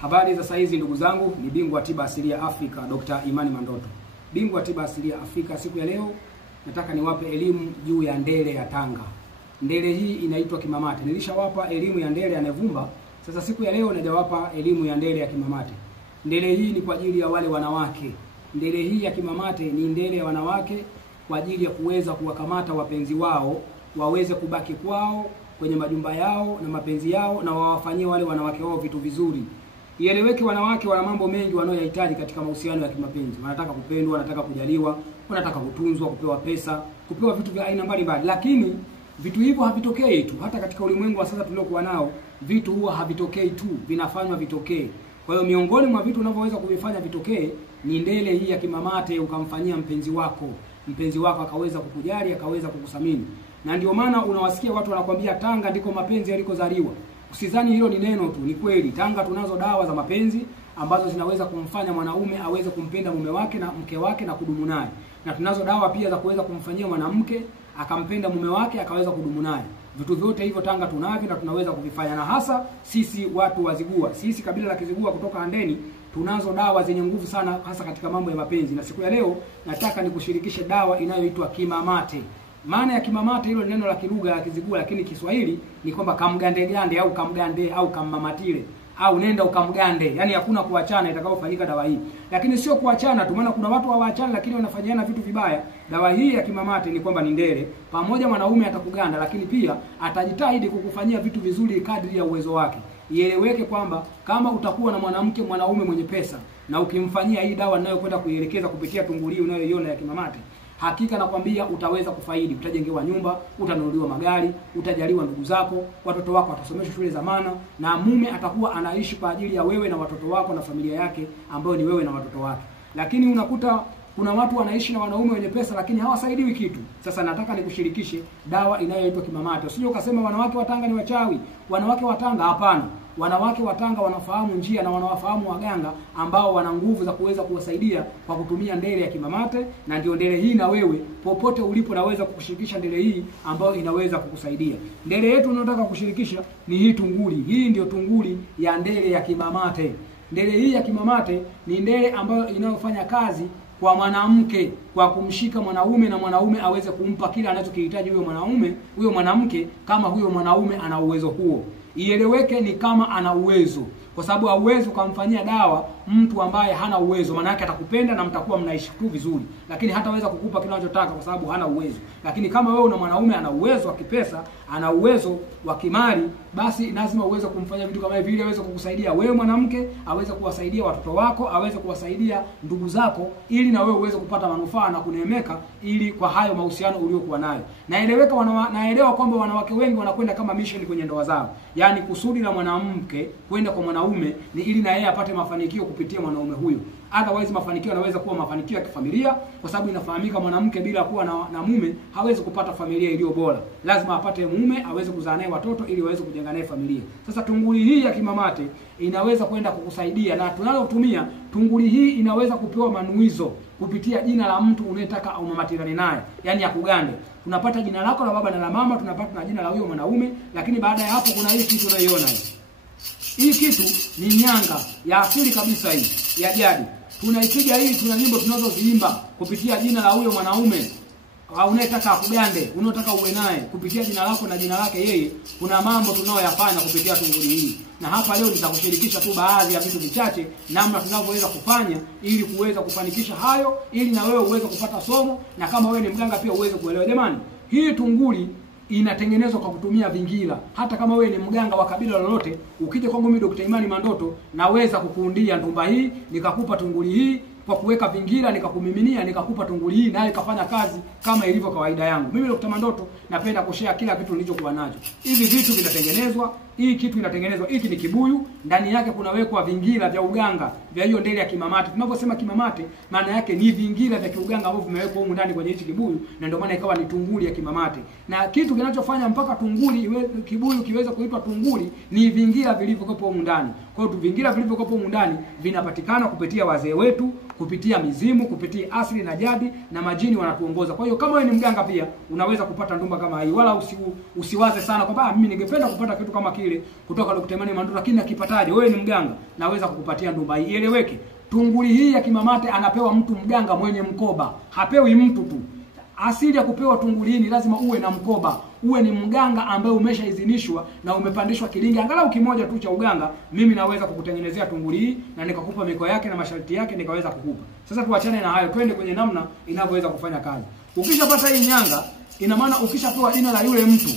Habari za saizi ndugu zangu, ni bingwa wa tiba asilia Afrika Dr. Imani Mandoto. Bingwa wa tiba asilia Afrika. Siku ya leo nataka niwape elimu juu ya ndele ya Tanga. Ndele hii inaitwa kimamate. Nilishawapa elimu ya ndele ya Nevumba. Sasa siku ya leo najawapa elimu ya ndele ya kimamate. Ndele hii ni kwa ajili ya wale wanawake. Ndele hii ya kimamate ni ndele ya wanawake kwa ajili ya kuweza kuwakamata wapenzi wao, waweze kubaki kwao kwenye majumba yao na mapenzi yao, na wawafanyie wale wanawake wao vitu vizuri. Ieleweke, wanawake wana mambo mengi wanayohitaji katika mahusiano ya kimapenzi. Wanataka kupendwa, wanataka kujaliwa, wanataka kutunzwa, kupewa pesa, kupewa vitu vya aina mbalimbali. Lakini vitu hivyo havitokei tu. Hata katika ulimwengu wa sasa tuliokuwa nao, vitu huwa havitokei tu, vinafanywa vitokee. Kwa hiyo miongoni mwa vitu unavyoweza kuvifanya vitokee ni ndele hii ya kimamate, ukamfanyia mpenzi wako. Mpenzi wako akaweza kukujali, akaweza kukusamini. Na ndio maana unawasikia watu wanakuambia Tanga ndiko mapenzi yalikozaliwa. Usizani hilo ni neno tu, ni kweli. Tanga tunazo dawa za mapenzi ambazo zinaweza kumfanya mwanaume aweze kumpenda mume wake na mke wake na kudumu naye. Na tunazo dawa pia za kuweza kumfanyia mwanamke akampenda mume wake akaweza kudumu naye. Vitu vyote hivyo Tanga tunavyo na tunaweza kuvifanya, na hasa sisi watu wa Zigua. Sisi kabila la Kizigua kutoka Handeni tunazo dawa zenye nguvu sana hasa katika mambo ya mapenzi. Na siku ya leo nataka nikushirikishe dawa inayoitwa kimamate. Maana ya kimamate hilo neno la kilugha ya Kizigua, lakini Kiswahili ni kwamba kamgande au kamgande au kammamatile au nenda ukamgande. Yaani hakuna kuachana itakapofanyika dawa hii. Lakini sio kuachana tu, maana kuna watu hawaachana lakini wanafanyiana vitu vibaya. Dawa hii ya kimamate ni kwamba ni ndele. Pamoja mwanaume atakuganda, lakini pia atajitahidi kukufanyia vitu vizuri kadri ya uwezo wake. Ieleweke kwamba kama utakuwa na mwanaume mwenye pesa na ukimfanyia hii dawa ninayokwenda kuielekeza kupitia tunguli unayoiona ya kimamate, hakika nakwambia utaweza kufaidi. Utajengewa nyumba, utanunuliwa magari, utajaliwa ndugu zako, watoto wako watasomeshwa shule za maana, na mume atakuwa anaishi kwa ajili ya wewe na watoto wako na familia yake ambayo ni wewe na watoto wake. Lakini unakuta kuna watu wanaishi na wanaume wenye pesa lakini hawasaidiwi kitu. Sasa nataka nikushirikishe dawa inayoitwa kimamate. Usije ukasema wanawake wa Tanga ni wachawi. Wanawake wa Tanga hapana. Wanawake wa Tanga wanafahamu njia na wanawafahamu waganga ambao wana nguvu za kuweza kuwasaidia kwa kutumia ndele ya kimamate. Na ndio ndele hii na wewe popote ulipo naweza kukushirikisha ndele hii ambayo inaweza kukusaidia. Ndele yetu tunataka kushirikisha ni hii tunguli. Hii ndio tunguli ya ndele ya kimamate. Ndele hii ya kimamate ni ndele ambayo inayofanya kazi kwa mwanamke kwa kumshika mwanaume na mwanaume aweze kumpa kile anachokihitaji huyo mwanamke kama huyo mwanaume ana uwezo huo. Ieleweke ni kama ana uwezo, kwa sababu hauwezi kumfanyia dawa mtu ambaye hana uwezo. Maana yake atakupenda na mtakuwa mnaishi tu vizuri, lakini hataweza kukupa kile unachotaka kwa sababu hana uwezo. Lakini kama wewe una mwanaume ana uwezo wa kipesa, ana uwezo wa kimali, basi lazima uweze kumfanyia vitu kama hivi ili aweze kukusaidia wewe mwanamke, aweze kuwasaidia watoto wako, aweze kuwasaidia ndugu zako, ili na wewe uweze kupata manufaa na kuneemeka ili kwa hayo mahusiano uliokuwa nayo. Naelewa kwamba wanawake wengi wanakwenda kama mission kwenye ndoa zao. Yaani kusudi la mwanamke kwenda kwa mwanaume ni ili na yeye apate mafanikio kupitia mwanaume huyo. Otherwise mafanikio yanaweza kuwa mafanikio ya kifamilia, kwa sababu inafahamika mwanamke bila kuwa na mume hawezi kupata familia iliyo bora. Lazima apate mume aweze kuzaa naye watoto ili waweze kujenga naye familia. Sasa tunguli hii ya kimamate inaweza kwenda kukusaidia, na tunalotumia tunguli hii inaweza kupewa manuizo kupitia jina la mtu unayetaka au mamatirani naye, yani ya kugande. Tunapata jina lako la baba na la mama, tunapata na jina la huyo mwanaume, lakini baada ya hapo kuna hii kitu unayoiona hii. Hii kitu ni nyanga ya asili kabisa hii, ya jadi. Tunaipiga hii, tuna nyimbo tunazoziimba kupitia jina la huyo mwanaume au unayetaka akugande, unayotaka uwe naye kupitia jina lako na jina lake yeye. Kuna mambo tunayoyafanya kupitia tunguli hii. Na hapa leo nitakushirikisha tu baadhi ya vitu vichache namna tunavyoweza kufanya ili kuweza kufanikisha hayo, ili na wewe uweze kupata somo, na kama wewe ni mganga pia uweze kuelewa. Jamani, hii tunguli inatengenezwa kwa kutumia vingila. Hata kama wewe ni mganga wa kabila lolote, ukija kwangu mimi Dr. Imani Mandoto, naweza kukuundia ndumba hii, nikakupa tunguli hii kwa kuweka vingila, nikakumiminia, nikakupa tunguli hii nayo ikafanya kazi kama ilivyo kawaida yangu. Mimi Dr. Mandoto napenda kushare kila kitu nilichokuwa nacho. Hivi vitu vinatengenezwa, hii kitu inatengenezwa, hiki ni kibuyu, ndani yake kunawekwa vingila vya uganga vya hiyo ndele ya kimamate. Tunaposema kimamate maana yake ni vingila vya kiuganga ambavyo vimewekwa huko ndani kwenye hichi kibuyu, na ndio maana ikawa ni tunguli ya kimamate. Na kitu kinachofanya mpaka kibuyu kiweze kuitwa tunguli ni vingila vilivyokuwa huko ndani. Kwa hiyo vingila vilivyokuwa huko ndani vinapatikana kupitia wazee wetu, kupitia mizimu, kupitia asili na jadi, na majini wanatuongoza. Kwa hiyo kama wewe ni mganga pia unaweza kupata ndumba kama hii. Wala usiwaze sana kwamba mimi ningependa kupata kitu kama kile. vile kutoka Dr. Imani Mandoto, lakini nakipataje? Wewe ni mganga, naweza kukupatia ndumba hii. Ieleweke, tunguli hii ya kimamate anapewa mtu mganga mwenye mkoba, hapewi mtu tu. Asili ya kupewa tunguli hii ni lazima uwe na mkoba, uwe ni mganga ambaye umeshaidhinishwa na umepandishwa kilingi angalau kimoja tu cha uganga. Mimi naweza kukutengenezea tunguli hii na nikakupa mikoa yake na masharti yake, nikaweza kukupa. Sasa tuachane na hayo, twende kwenye namna inavyoweza kufanya kazi. Ukishapata hii nyanga, ina maana ukishapewa jina la yule mtu,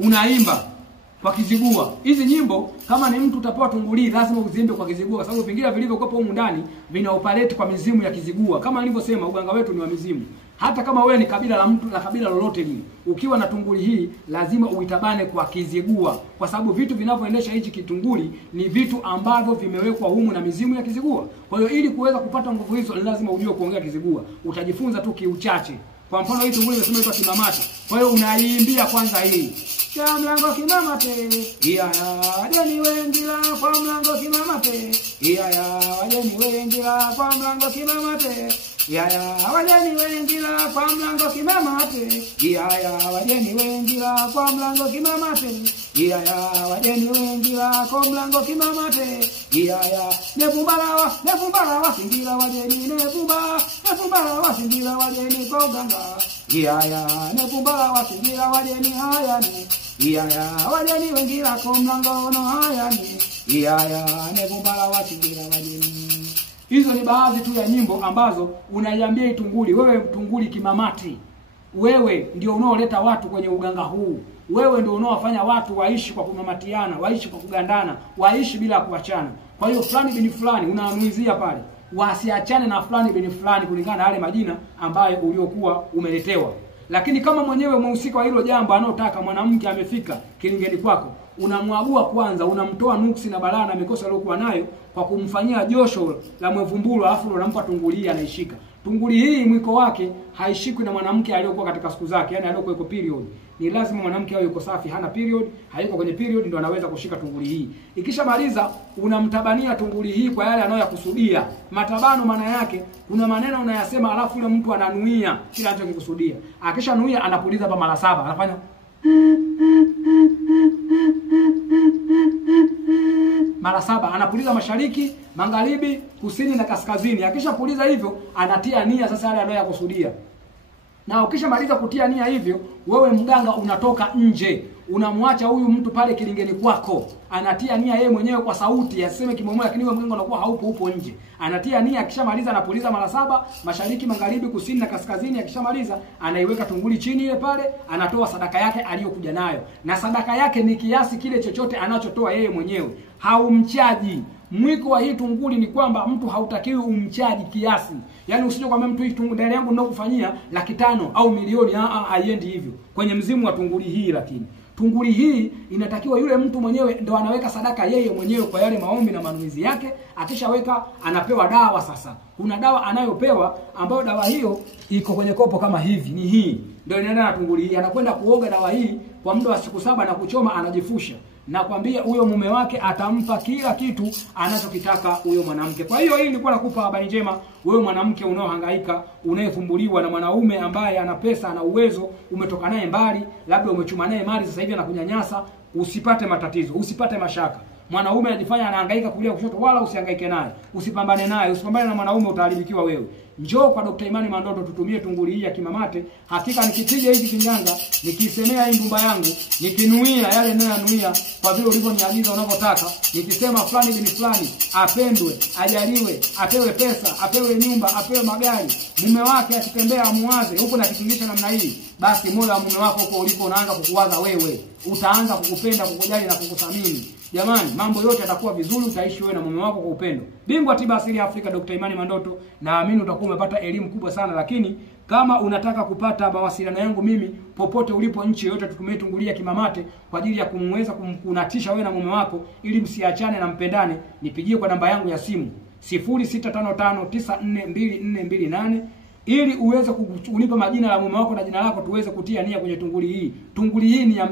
unaimba kwa kizigua. Hizi nyimbo kama ni mtu utapewa tunguli, lazima uziimbe kwa kizigua, kwa sababu vingine vilivyokuwa huko ndani vina operate kwa mizimu ya kizigua. Kama nilivyosema, uganga wetu ni wa mizimu. Hata kama wewe ni kabila la mtu la kabila lolote lile, ukiwa na tunguli hii lazima uitabane kwa kizigua, kwa sababu vitu vinavyoendesha hichi kitunguli ni vitu ambavyo vimewekwa humu na mizimu ya kizigua. Kwa hiyo ili kuweza kupata nguvu hizo lazima ujue kuongea kizigua. Utajifunza tu kiuchache. Kwa mfano hii tunguli imesema inaitwa kimamate. Kwa hiyo unaiimbia kwanza hii. Kwa mlango kimamate, iya wajeni wengi la kwa mlango kimamate, iya wajeni wengi la kwa mlango kimamate, iya wajeni wengi la kwa mlango kimamate, iya wajeni wengi la kwa mlango kimamate, iya wajeni wengi la kwa mlango kimamate, iya nefumbara singira wajeni nefumbara singira wajeni kwa uganga, iya nefumbara singira wajeni hayani, iya wajeni wengi la kwa mlango no hayani, iya nefumbara singira wajeni. Hizo ni baadhi tu ya nyimbo ambazo unaiambia itunguli. Wewe tunguli kimamati, wewe ndio unaoleta watu kwenye uganga huu. Wewe ndio unaowafanya watu waishi kwa kumamatiana, waishi kwa kugandana, waishi bila kuachana. Kwa hiyo fulani bin fulani unaamuizia pale, wasiachane na fulani bin fulani kulingana na yale majina ambayo uliokuwa umeletewa. Lakini kama mwenyewe mhusika wa hilo jambo anotaka mwanamke amefika kilingeni kwako, unamwagua kwanza, unamtoa nuksi na balaa na mikosa aliyokuwa nayo kwa kumfanyia josho la mwevumbulu, alafu unampa tunguli hii anaishika. Tunguli hii mwiko wake haishikwi na mwanamke aliyokuwa katika siku zake, yani aliyokuwa yuko period. Ni lazima mwanamke awe yuko safi, hana period, hayuko kwenye period, ndio anaweza kushika tunguli hii. Ikishamaliza unamtabania tunguli hii kwa yale anayokusudia. Matabano maana yake kuna maneno unayasema alafu yule mtu ananuia kila anachokikusudia. Akishanuia anapuliza hapa mara 7, anafanya mara 7, anapuliza mashariki, magharibi, kusini na kaskazini. Akishapuliza hivyo anatia nia sasa yale anayokusudia. Na ukishamaliza kutia nia hivyo, wewe mganga unatoka nje. Unamwacha huyu mtu pale kilingeni kwako. Anatia nia yeye mwenyewe kwa sauti, aseme kimomoyo, lakini wewe mganga unakuwa haupo, upo nje. Anatia nia, akishamaliza anapuliza mara 7, mashariki, magharibi, kusini na kaskazini. Akishamaliza anaiweka tunguli chini ile pale, anatoa sadaka yake aliyokuja nayo. Na sadaka yake ni kiasi kile chochote anachotoa yeye mwenyewe. Haumchaji. Mwiko wa hii tunguli ni kwamba mtu hautakiwi umchaji kiasi. Yaani usije kwamba mtu hii tunguli yangu ndio kufanyia 500,000 au milioni, haiendi hivyo. Kwenye mzimu wa tunguli hii. Lakini tunguli hii inatakiwa yule mtu mwenyewe ndo anaweka sadaka yeye mwenyewe kwa yale maombi na manuizi yake. Akishaweka anapewa dawa sasa. Kuna dawa anayopewa ambayo dawa hiyo iko kwenye kopo kama hivi, ni hii. Ndio inaenda na tunguli hii. Anakwenda kuoga dawa hii kwa muda wa siku 7 na kuchoma, anajifusha. Na kwambia huyo mume wake atampa kila kitu anachokitaka huyo mwanamke. Kwa hiyo hii nilikuwa nakupa habari njema wewe mwanamke unaohangaika, unayefumbuliwa na mwanaume ambaye ana pesa, ana uwezo, umetoka naye mbali, labda umechuma naye mali sasa hivi anakunyanyasa. Usipate matatizo, usipate mashaka. Mwanaume anajifanya anahangaika kulia kushoto, wala usihangaike naye. Usipambane naye, usipambane na mwanaume, utaharibikiwa wewe. Njoo kwa Dr. Imani Mandoto tutumie tunguli hii ya kimamate. Hakika nikipiga hizi kinganga, nikisemea hii ndumba yangu, nikinuia yale ninayonuia kwa vile ulivyoniagiza unavyotaka, nikisema fulani bin fulani apendwe, ajaliwe, apewe pesa, apewe nyumba, apewe magari, mume wake akitembea amuwaze huko na kitingisha namna hii, basi moyo wa mume wako huko ulipo unaanza kukuwaza wewe, utaanza kukupenda, kukujali na kukuthamini. Jamani, mambo yote yatakuwa vizuri, utaishi wewe na mume wako kwa upendo. Bingwa tiba asili ya Afrika Dr. Imani Mandoto, naamini utakuwa umepata elimu kubwa sana. Lakini kama unataka kupata mawasiliano yangu mimi popote ulipo nchi yote, tutumie tunguli ya kimamate kwa ajili ya kumweza kumkunatisha wewe na mume wako ili msiachane na mpendane. Nipigie kwa namba yangu ya simu 0655942428 ili uweze kunipa majina la mume wako na jina lako, tuweze kutia nia kwenye tunguli hii. Tunguli hii ni ya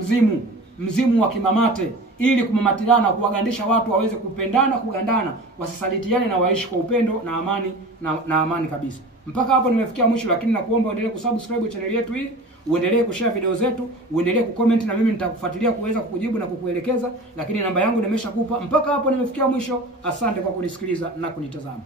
mzimu wa kimamate, ili kumamatilana, kuwagandisha watu waweze kupendana, kugandana, wasisalitiane na waishi kwa upendo na amani na amani kabisa. Mpaka hapo nimefikia mwisho, lakini nakuomba uendelee kusubscribe channel yetu hii, Uendelee kushare video zetu, uendelee kucomment, na mimi nitakufuatilia kuweza kukujibu na kukuelekeza, lakini namba yangu nimeshakupa. Mpaka hapo nimefikia mwisho. Asante kwa kunisikiliza na kunitazama.